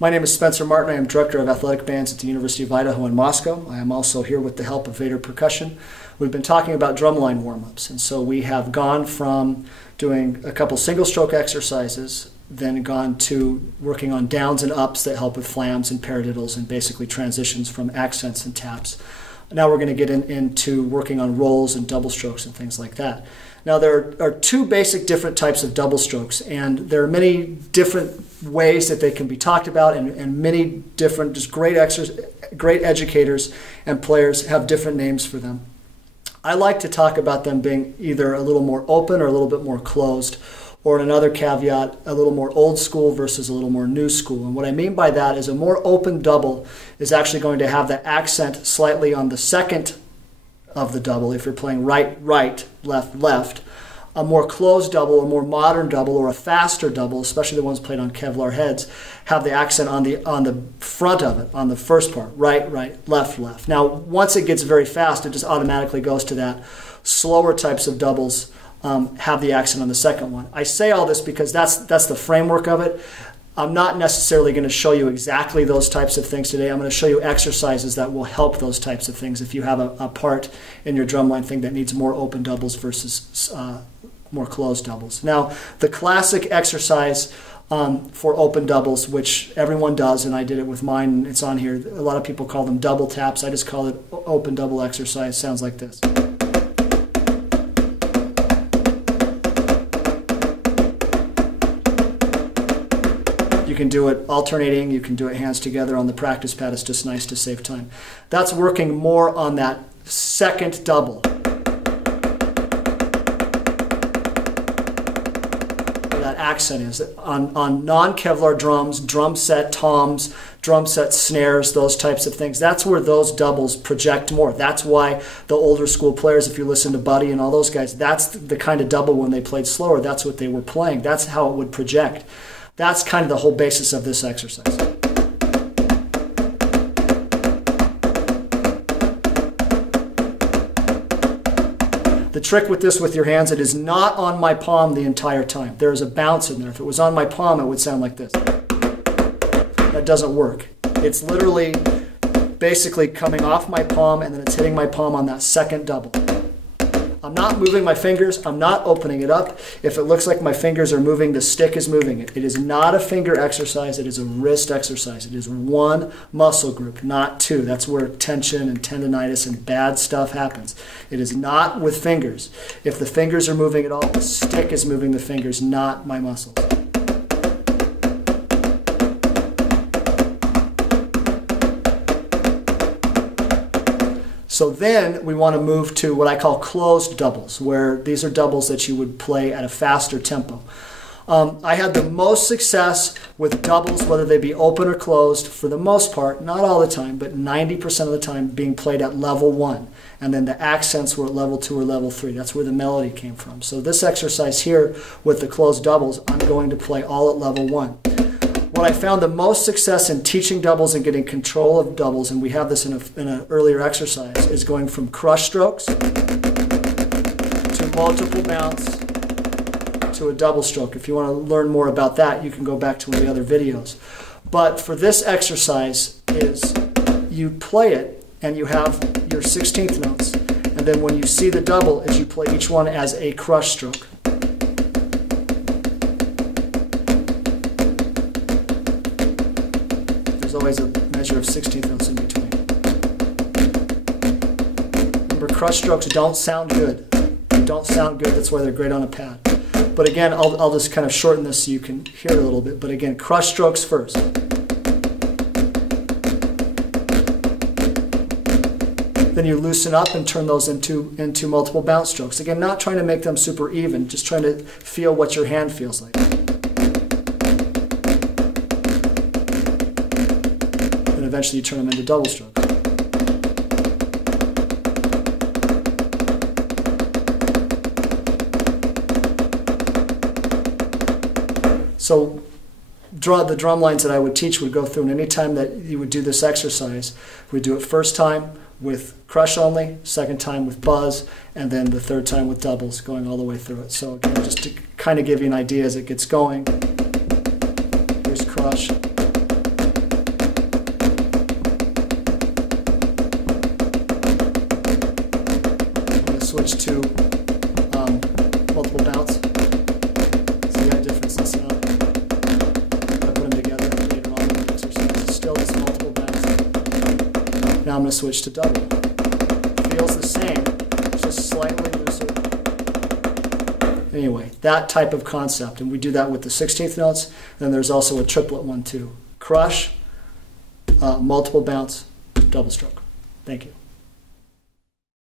My name is Spencer Martin. I am Director of Athletic Bands at the University of Idaho in Moscow. I am also here with the help of Vater Percussion. We've been talking about drumline warm-ups, and so we have gone from doing a couple single-stroke exercises, then gone to working on downs and ups that help with flams and paradiddles and basically transitions from accents and taps. Now we're going to get into working on rolls and double strokes and things like that. Now there are two basic different types of double strokes, and there are many different ways that they can be talked about, and many different, just great educators and players have different names for them. I like to talk about them being either a little more open or a little bit more closed, or in another caveat, a little more old school versus a little more new school. And what I mean by that is a more open double is actually going to have the accent slightly on the second of the double if you're playing right, right, left, left. A more closed double, a more modern double, or a faster double, especially the ones played on Kevlar heads, have the accent on the front of it, on the first part, right, right, left, left. Now, once it gets very fast, it just automatically goes to that. Slower types of doubles have the accent on the second one. I say all this because that's the framework of it. I'm not necessarily going to show you exactly those types of things today. I'm going to show you exercises that will help those types of things if you have a part in your drumline thing that needs more open doubles versus more closed doubles. Now, the classic exercise for open doubles, which everyone does, and I did it with mine, and it's on here. A lot of people call them double taps. I just call it open double exercise. Sounds like this. You can do it alternating, you can do it hands together on the practice pad. It's just nice to save time. That's working more on that second double. Where that accent is. On non-Kevlar drums, drum set toms, drum set snares, those types of things, that's where those doubles project more. That's why the older school players, if you listen to Buddy and all those guys, that's the kind of double when they played slower, that's what they were playing. That's how it would project. That's kind of the whole basis of this exercise. The trick with this with your hands, it is not on my palm the entire time. There is a bounce in there. If it was on my palm, it would sound like this. That doesn't work. It's literally basically coming off my palm and then it's hitting my palm on that second double. I'm not moving my fingers. I'm not opening it up. If it looks like my fingers are moving, the stick is moving it. It is not a finger exercise. It is a wrist exercise. It is one muscle group, not two. That's where tension and tendonitis and bad stuff happens. It is not with fingers. If the fingers are moving at all, the stick is moving the fingers, not my muscles. So then we want to move to what I call closed doubles, where these are doubles that you would play at a faster tempo. I had the most success with doubles, whether they be open or closed, for the most part, not all the time, but 90% of the time being played at level 1. And then the accents were at level 2 or level 3. That's where the melody came from. So this exercise here with the closed doubles, I'm going to play all at level 1. What I found the most success in teaching doubles and getting control of doubles, and we have this in an earlier exercise, is going from crush strokes to multiple bounce to a double stroke. If you want to learn more about that, you can go back to one of the other videos. But for this exercise is you play it and you have your 16th notes, and then when you see the double is you play each one as a crush stroke. There's always a measure of 16th notes in between. Remember, crush strokes don't sound good. They don't sound good. That's why they're great on a pad. But again, I'll just kind of shorten this so you can hear it a little bit. But again, crush strokes first. Then you loosen up and turn those into multiple bounce strokes. Again, not trying to make them super even, just trying to feel what your hand feels like. Eventually you turn them into double strokes. So the drum lines that I would teach would go through, and any time that you would do this exercise, we'd do it first time with crush only, second time with buzz, and then the third time with doubles, going all the way through it. So again, just to kind of give you an idea as it gets going, here's crush, Now I'm going to switch to double. Feels the same, just slightly looser. Anyway, that type of concept, and we do that with the 16th notes. Then there's also a triplet one too. Crush, multiple bounce, double stroke. Thank you.